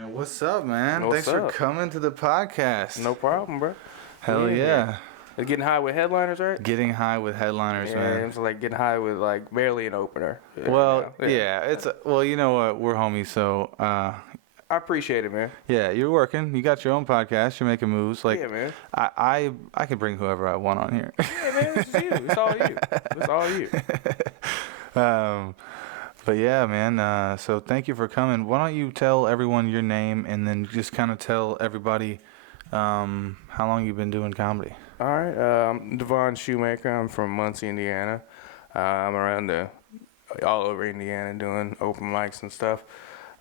And what's up, man? What's Thanks up? for coming to the podcast. No problem, bro. Hell yeah. It's getting high with headliners, right? Getting high with headliners, man. It's like getting high with like barely an opener. Well, well, you know what? We're homies, so I appreciate it, man. yeah, you're working. You got your own podcast. You're making moves. Like, Yeah, man. I can bring whoever I want on here. Yeah, man. It's you. It's all you. It's all you. But yeah, man. So thank you for coming. Why don't you tell everyone your name and then just kind of tell everybody how long you've been doing comedy. All right. I'm Devon Shoemaker. I'm from Muncie, Indiana. I'm around all over Indiana doing open mics and stuff.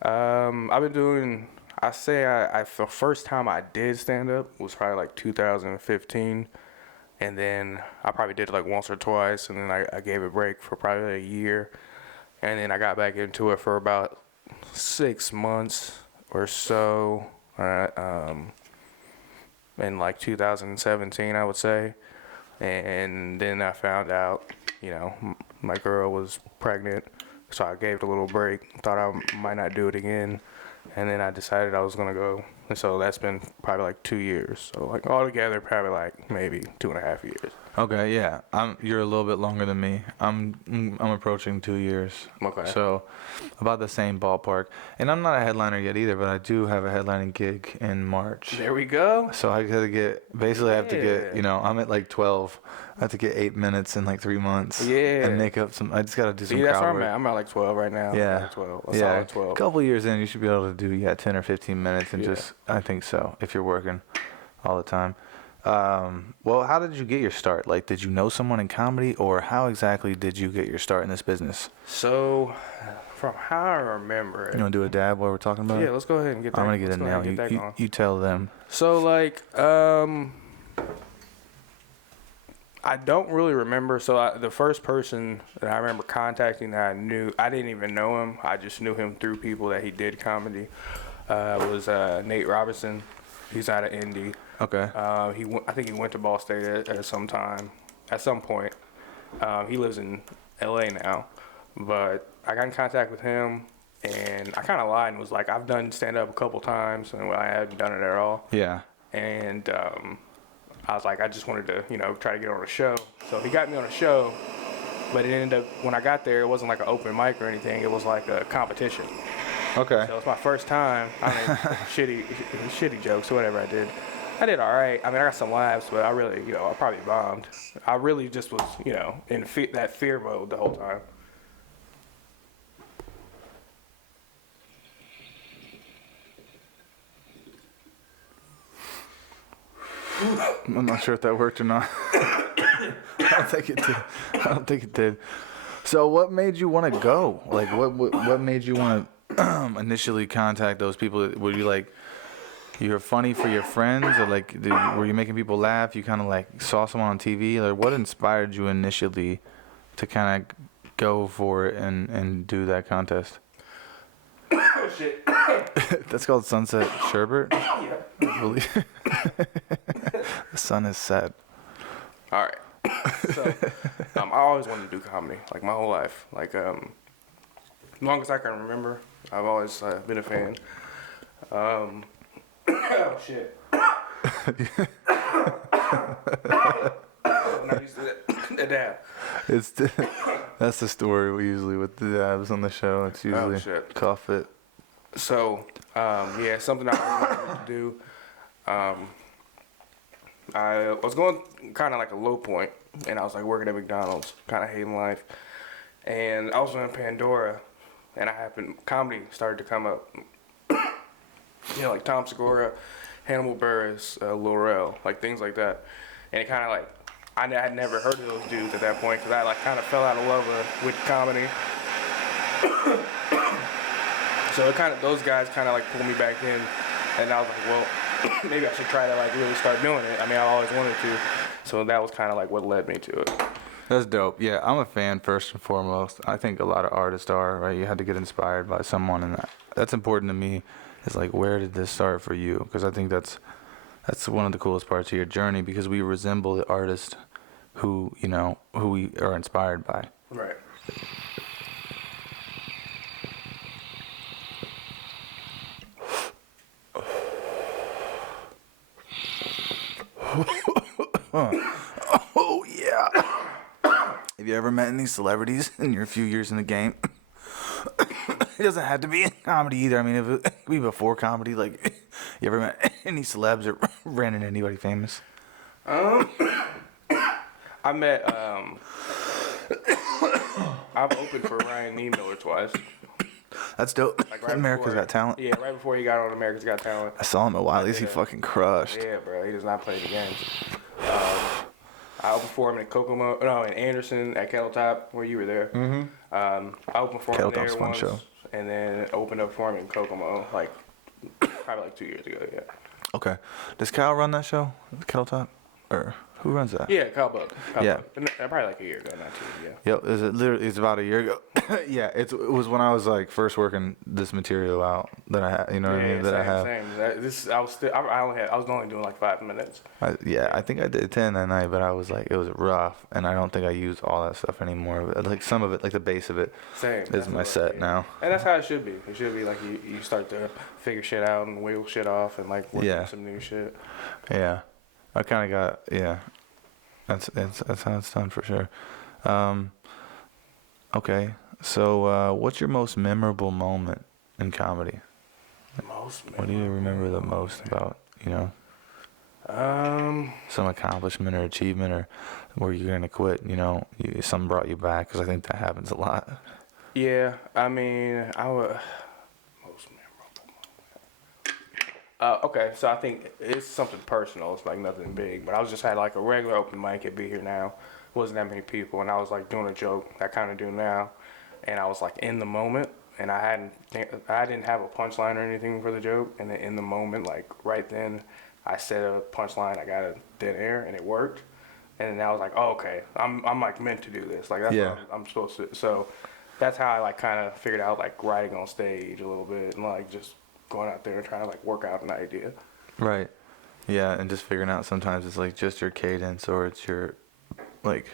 I've been doing. The first time I did stand up was probably like 2015, and then I probably did it like once or twice, and then I gave a break for probably a year, and then I got back into it for about 6 months or so. In like 2017, I would say. And then I found out, my girl was pregnant. So I gave it a little break. Thought I might not do it again. And then I decided I was going to go. And so that's been probably like 2 years. So like altogether, probably like maybe 2.5 years. Okay, yeah. You're a little bit longer than me. I'm approaching 2 years. Okay. So about the same ballpark. And I'm not a headliner yet either, but I do have a headlining gig in March. There we go. So I have to get, I'm at like 12. I have to get 8 minutes in like 3 months. Yeah. And make up I just got to do some that's crowd where I'm work. at. I'm at like 12 right now. Yeah. I'm at 12. Yeah. Solid 12. A couple years in, you should be able to do, 10 or 15 minutes and Yeah. I think so, if you're working all the time. Well, how did you get your start? Like, did you know someone in comedy, or how exactly did you get your start in this business? So, from how I remember it. You want to do a dab while we're talking about it? Yeah, let's go ahead and get that. I'm going to get it now. You tell them. So, like, I don't really remember. So, the first person that I remember contacting that I knew, I didn't even know him. I just knew him through people that he did comedy, was Nate Robinson. He's out of Indy. Okay. I think he went to Ball State at some point. He lives in LA now, but I got in contact with him, and I kind of lied and was like, I've done stand up a couple times, and I hadn't done it at all. Yeah. And I was like, I just wanted to, try to get on a show. So he got me on a show, but it ended up, when I got there, it wasn't like an open mic or anything. It was like a competition. Okay. So it was my first time. I mean, shitty jokes or whatever I did. I did all right. I mean, I got some laughs, but I really, I probably bombed. I really just was, in that fear mode the whole time. I'm not sure if that worked or not. I don't think it did. So what made you want to go? Like, what made you want to initially contact those people? Were you like, you're funny for your friends, or like, were you making people laugh? You kind of like saw someone on TV, or what inspired you initially to kind of go for it and do that contest? Oh shit! That's called Sunset Sherbet. Yeah. I believe. The sun is set. All right. So, I always wanted to do comedy, like my whole life. Like, as long as I can remember, I've always been a fan. Oh shit! I'm not used to that dab. That's the story we usually with the dabs on the show. It's usually cough fit. So, something I wanted to do. I was going kind of like a low point, and I was like working at McDonald's, kind of hating life. And I was in Pandora, and comedy started to come up. Like Tom Segura, Hannibal Buress, Lil Rel, like things like that. And it kind of like, I had never heard of those dudes at that point, because I like kind of fell out of love with comedy. So those guys kind of like pulled me back in, and I was like, well, maybe I should try to like really start doing it. I mean, I always wanted to. So that was kind of like what led me to it. That's dope. Yeah, I'm a fan first and foremost. I think a lot of artists are, right? You had to get inspired by someone, and that's important to me. It's like, where did this start for you? Because I think that's one of the coolest parts of your journey, because we resemble the artist who we are inspired by. Right. Oh yeah. Have you ever met any celebrities in your few years in the game? It doesn't have to be in comedy either. I mean, if it could be before comedy, like, you ever met any celebs or ran into anybody famous? I met, I've opened for Ryan Miller twice. That's dope. Like right America's before, Got Talent. Yeah, right before he got on America's Got Talent. I saw him at Wiley's. He fucking crushed. Yeah, bro. He does not play the games. I opened for him in Kokomo, no, in Anderson at Kettle Top, where you were there. Mm-hmm. I opened for him there once, show. And then opened up for him in Kokomo, like, probably like 2 years ago, yeah. Okay. Does Kyle run that show, Kettle Top? Or who runs that? Yeah, Kyle Buck. Yeah. Probably like a year ago, not 2, yeah. Yep, it's about a year ago. Yeah, it was when I was like first working this material out that I had, you know what I mean? That I have. Same. I was only doing like 5 minutes. I think I did 10 that night, but I was like, it was rough, and I don't think I used all that stuff anymore. But like some of it, like the base of it, is my set now. And that's how it should be. It should be like you start to figure shit out and wheel shit off and like work on some new shit. Yeah, I kind of got That's how it's done for sure. Okay, so what's your most memorable moment in comedy? What do you remember the most about, some accomplishment or achievement, or where you're gonna quit, something brought you back? Because I think that happens a lot. Yeah, I mean, I would most memorable moment. Okay, so I think it's something personal. It's like nothing big, but I was just had like a regular open mic at Be Here Now. Wasn't that many people, and I was like doing a joke I kind of do now, and I was like in the moment, and I didn't have a punchline or anything for the joke, and then in the moment, like right then, I said a punchline. I got a dead air, and it worked, and then I was like, oh, okay, I'm like meant to do this. Like that's what I'm supposed to. So that's how I like kind of figured out like writing on stage a little bit, and like just going out there and trying to like work out an idea. Right. Yeah, and just figuring out sometimes it's like just your cadence, or it's your like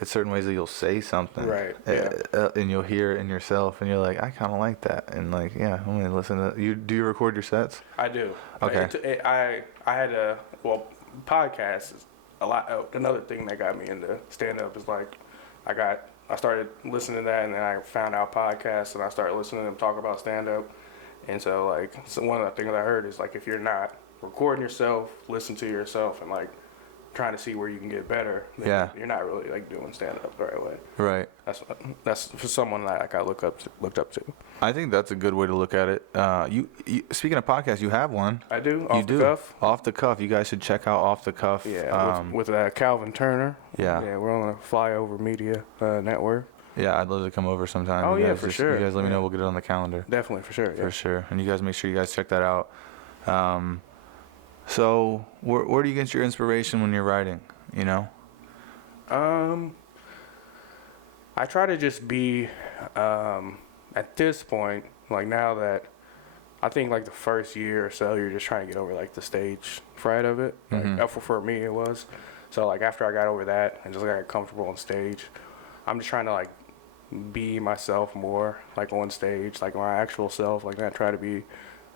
it's certain ways that you'll say something, right? Yeah. And you'll hear it in yourself, and you're like, I kind of like that, and like, yeah, I'm gonna listen to you. Do you record your sets? I do. Okay. I had podcast is a lot. Another thing that got me into stand up is like I started listening to that, and then I found out podcasts, and I started listening to them talk about stand up. And so one of the things I heard is like, if you're not recording yourself, listen to yourself, and like trying to see where you can get better, then you're not really like doing stand up the right way. Right. That's for someone that I looked up to. I think that's a good way to look at it. You speaking of podcasts, you have one. I do. Off the Cuff. Off the Cuff. You guys should check out Off the Cuff. Yeah. With Calvin Turner. Yeah. Yeah. We're on a Flyover Media network. Yeah, I'd love to come over sometime. Oh, yeah, for sure. You guys let me know. We'll get it on the calendar. Definitely, for sure. Yeah. For sure. And you guys make sure you guys check that out. So, where do you get your inspiration when you're writing, I try to just be, at this point, like now that, I think like the first year or so, you're just trying to get over like the stage fright of it. Mm-hmm. Like, for me, it was. So like after I got over that and just got comfortable on stage, I'm just trying to like be myself more, like on stage, like my actual self, like not try to be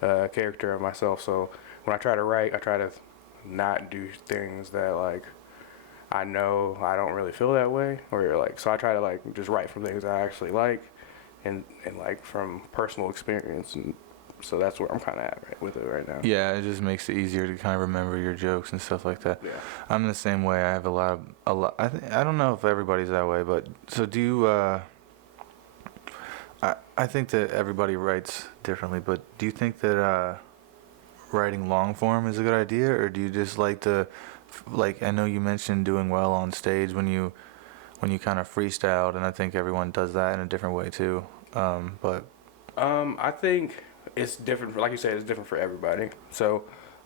a character of myself. So when I try to write, I try to not do things that like I know I don't really feel that way, or like, so I try to like just write from things I actually like and like from personal experience, and so that's where I'm kind of at with it right now. Yeah, it just makes it easier to kind of remember your jokes and stuff like that. Yeah, I'm the same way. I have a lot. I don't know if everybody's that way, but so do you. I think that everybody writes differently, but do you think that writing long form is a good idea, or do you just like to, like, I know you mentioned doing well on stage when you kind of freestyled, and I think everyone does that in a different way too. But I think it's different. Like you said, it's different for everybody. So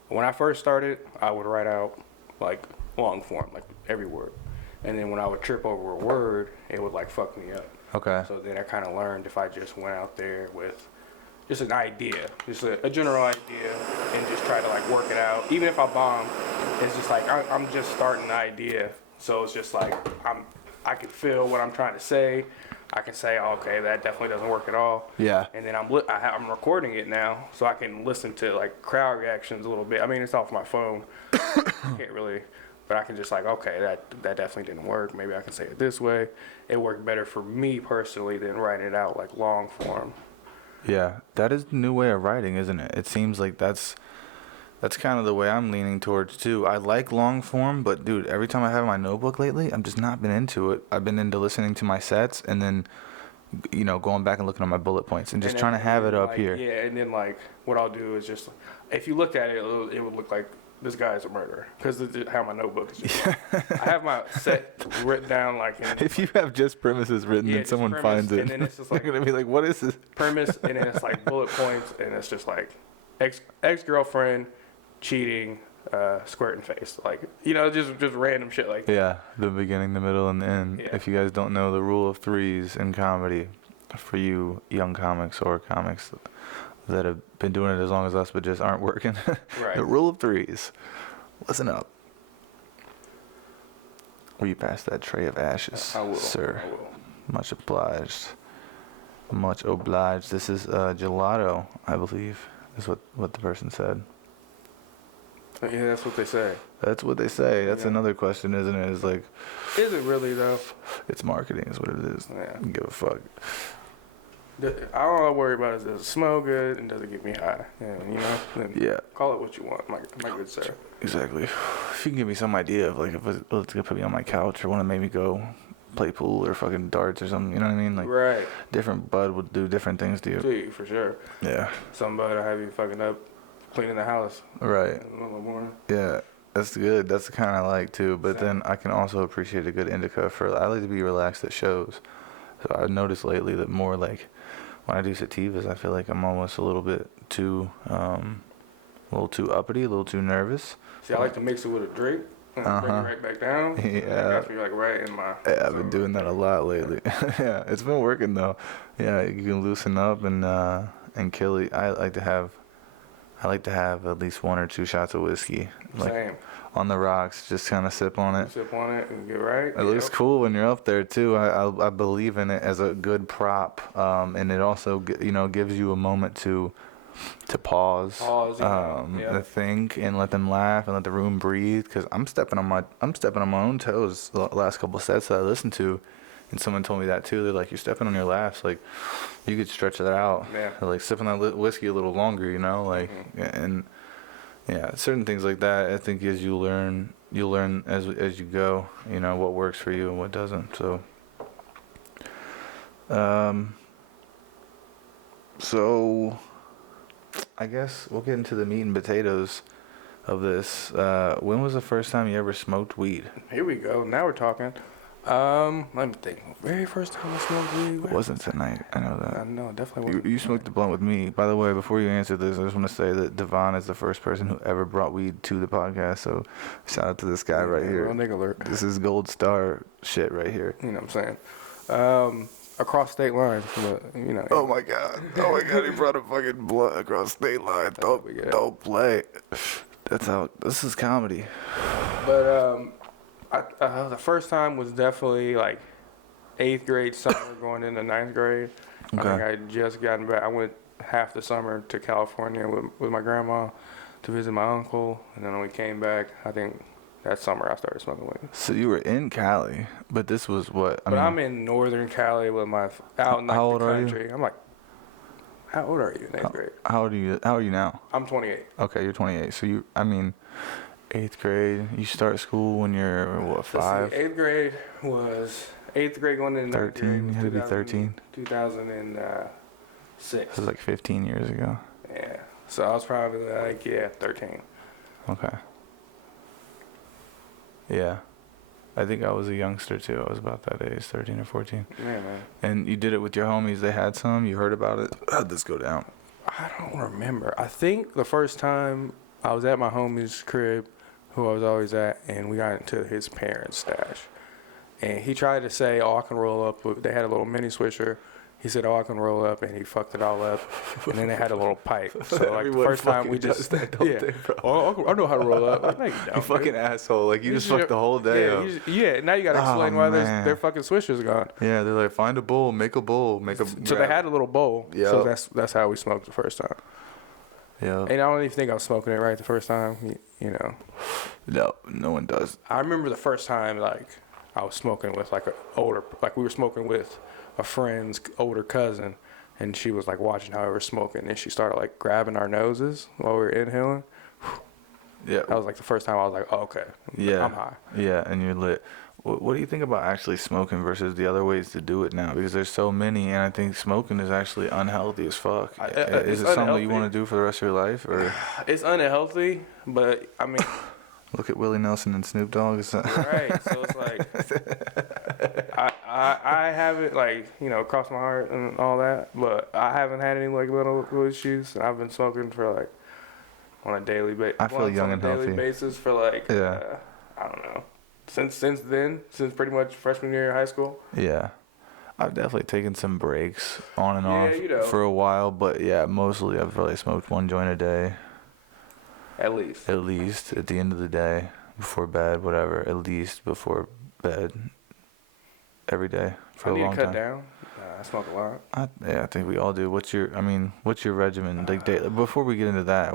when I first started, I would write out like long form, like every word, and then when I would trip over a word, it would like fuck me up. Okay. So then I kind of learned if I just went out there with just an idea, just a general idea, and just try to like work it out. Even if I bomb, it's just like I'm just starting an idea. So it's just like I can feel what I'm trying to say. I can say, oh, okay, that definitely doesn't work at all. Yeah. And then I'm recording it now, so I can listen to like crowd reactions a little bit. I mean, it's off my phone. Can't really, but I can just like, okay, that definitely didn't work. Maybe I can say it this way. It worked better for me personally than writing it out like long form. Yeah, that is the new way of writing, isn't it? It seems like that's kind of the way I'm leaning towards too. I like long form, but dude, every time I have my notebook lately, I'm just not been into it. I've been into listening to my sets and then, going back and looking at my bullet points and just trying to have it up like, here. Yeah, and then like what I'll do is just, if you looked at it, it would look like this guy's a murderer because how my notebook is. Just, I have my set written down like. If you have just premises written and someone finds it, and then it's just like they're gonna be like, "What is this?" Premise, and then it's like bullet points, and it's just like ex-girlfriend, cheating, squirting face, like just random shit like that. Yeah, the beginning, the middle, and the end. Yeah. If you guys don't know the rule of threes in comedy, for you young comics or comics that have been doing it as long as us but just aren't working, Right. The rule of threes. Listen up. Will you pass that tray of ashes, I will, sir? I will. Much obliged. Much obliged. This is gelato, I believe. Is what the person said. Yeah, that's what they say. That's what they say. That's Yeah. another question, isn't it? It's like, Is it really though? it's marketing is what it is. Yeah. Give a fuck. All I worry about is does it smell good and does it get me high? And then Yeah. call it what you want, my good sir. Exactly. If you can give me some idea of like if it's gonna put me on my couch or want to make me go play pool or fucking darts or something, you know what I mean? Like Right. different bud would do different things to you. To you, for sure. Yeah. Some bud will have you fucking up cleaning the house. Right. In the middle of the morning. Yeah. That's good. That's the kind I like too. But Same. then I can also appreciate a good indica I like to be relaxed at shows. So I've noticed lately that more like when I do sativas, I feel like I'm almost a little bit too, a little too uppity, a little too nervous. See, I like to mix it with a drink. And bring it right back down. Yeah. That's me like right in my. Yeah, I've been doing that a lot lately. Yeah, it's been working though. Yeah, you can loosen up and kill it. I like to have at least 1 or 2 shots of whiskey, like Same. on the rocks. Just kind of sip on it. Sip on it and get right. It looks cool when you're up there too. I believe in it as a good prop, and it also gives you a moment to pause, to think and let them laugh and let the room breathe. Because I'm stepping on my own toes the last couple of sets that I listened to, and someone told me that too. They're like, you're stepping on your laughs, like you could stretch that out. Yeah. Like sipping that whiskey a little longer, like and yeah, certain things like that. I think as you learn as you go, what works for you and what doesn't. So so I guess we'll get into the meat and potatoes of this. When was the first time you ever smoked weed? Here we go. Now we're talking. Let me think. Very first time I smoked weed. It wasn't tonight. I know that. I know, definitely wasn't. You smoked the blunt with me. By the way, before you answer this, I just want to say that Devon is the first person who ever brought weed to the podcast. So shout out to this guy right here. Real nigga alert. This is gold star shit right here. You know what I'm saying? Across state lines, but Oh my god! He brought a fucking blunt across state lines. Don't play. That's how. This is comedy. But the first time was definitely like 8th grade summer, going into 9th grade. Okay. I think I had just gotten back. I went half the summer to California with my grandma to visit my uncle, and then when we came back, I think that summer I started smoking weed. So you were in Cali, but this was what? I'm in northern Cali with out in like, how old the are you? country. I'm like, how old are you in 8th grade? How old are you now? I'm 28. Okay, you're 28. So 8th grade. You start school when you're what, 5? 8th grade was 8th grade going into 9th 13. grade. You had to be 13. 2006. This was like 15 years ago. Yeah. So I was probably like 13. Okay. Yeah. I think I was a youngster too. I was about that age, 13 or 14. Yeah, man. And you did it with your homies. They had some. You heard about it. How'd this go down? I don't remember. I think the first time I was at my homie's crib, who I was always at, and we got into his parents' stash. And he tried to say, oh, I can roll up. They had a little mini swisher, He said, "Oh, I can roll up," and he fucked it all up. And then they had a little pipe. So like the Everyone first time we fucking just does that, don't yeah, they, bro? oh, I know how to roll up. Like, no, you don't, You fucking dude. asshole. Like, you just fucked the whole day up. Yeah. Now you gotta explain Oh, why man. their fucking swishers gone. Yeah, they're like, find a bowl, make a bowl, So they had a little bowl. Yep. So that's how we smoked the first time. Yeah. And I don't even think I was smoking it right the first time. You know. No one does. I remember the first time like I was smoking with like we were smoking with a friend's older cousin, and she was like watching how we were smoking, and she started like grabbing our noses while we were inhaling. Yeah. That was like the first time I was like, oh, okay, Yeah. I'm high. Yeah, and you're lit. What do you think about actually smoking versus the other ways to do it now? Because there's so many, and I think smoking is actually unhealthy as fuck. Is it something that you want to do for the rest of your life, or? It's unhealthy, but I mean. Look at Willie Nelson and Snoop Dogg. Right, so it's like I haven't like crossed my heart and all that, but I haven't had any like little issues. And I've been smoking for like on a daily basis. I feel young and healthy. Daily basis for like I don't know since pretty much freshman year of high school. Yeah, I've definitely taken some breaks on and off for a while, but yeah, mostly I've really smoked one joint a day. At least at the end of the day, before bed, whatever. At least before bed, every day for a long time. I need to cut down. I smoke a lot. I think we all do. What's your regimen? Like before we get into that,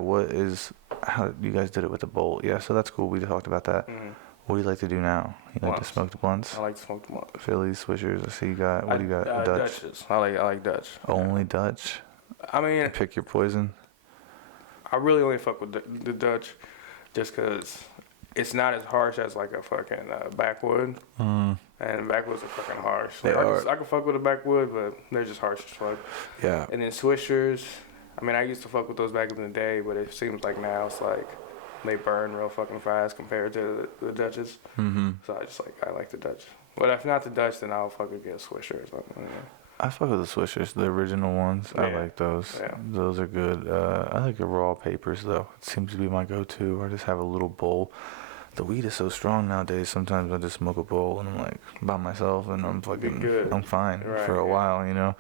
how you guys did it with the bowl? Yeah, so that's cool. We talked about that. Mm-hmm. What do you like to do now? You like to smoke the blunts? I like to smoke the blunts. Phillies, Swishers. I see you got. What do you got? Dutch. Dutches. I like Dutch. Only Dutch. I mean, pick your poison. I really only fuck with the Dutch just because it's not as harsh as like a fucking backwood. Mm. And backwoods are fucking harsh. Like, I can fuck with a backwood, but they're just harsh as fuck. Yeah. And then Swishers, I mean, I used to fuck with those back in the day, but it seems like now it's like they burn real fucking fast compared to the Dutches. Mm-hmm. So I like the Dutch. But if not the Dutch, then I'll fucking get a Swisher or something. Yeah. I fuck with the Swishers, the original ones. Yeah. I like those. Yeah. Those are good. I like the raw papers, though. It seems to be my go-to. Or just have a little bowl. The weed is so strong nowadays. Sometimes I just smoke a bowl and I'm like by myself and I'm I'm fine for a while,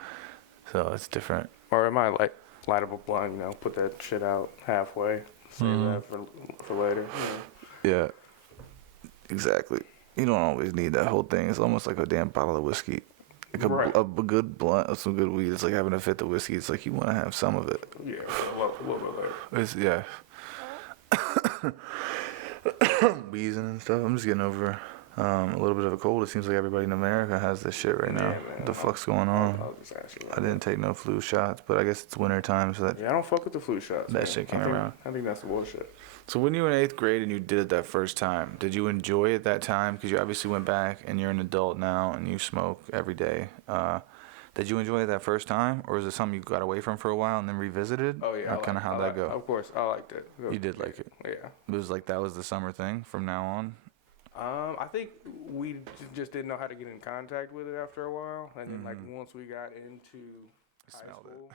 So it's different. Or I might light up a blunt, put that shit out halfway, save that for later. Yeah, exactly. You don't always need that whole thing. It's almost like a damn bottle of whiskey. Like a good blunt of some good weed. It's like having to fit the whiskey. It's like you want to have some of it. Yeah, a little bit later. Wheezing and stuff. I'm just getting over a little bit of a cold. It seems like everybody in America has this shit right now. What the fuck's going on? I didn't take no flu shots, but I guess it's winter time, so that I don't fuck with the flu shots. That shit came around. I think that's the bullshit. So when you were in 8th grade and you did it that first time, did you enjoy it that time? Because you obviously went back and you're an adult now and you smoke every day. Did you enjoy it that first time, or is it something you got away from for a while and then revisited? Oh yeah, kind of how'd that go? Of course, I liked it. You did like it. Yeah. It was like that was the summer thing from now on. I think we just didn't know how to get in contact with it after a while, and then like once we got into high school.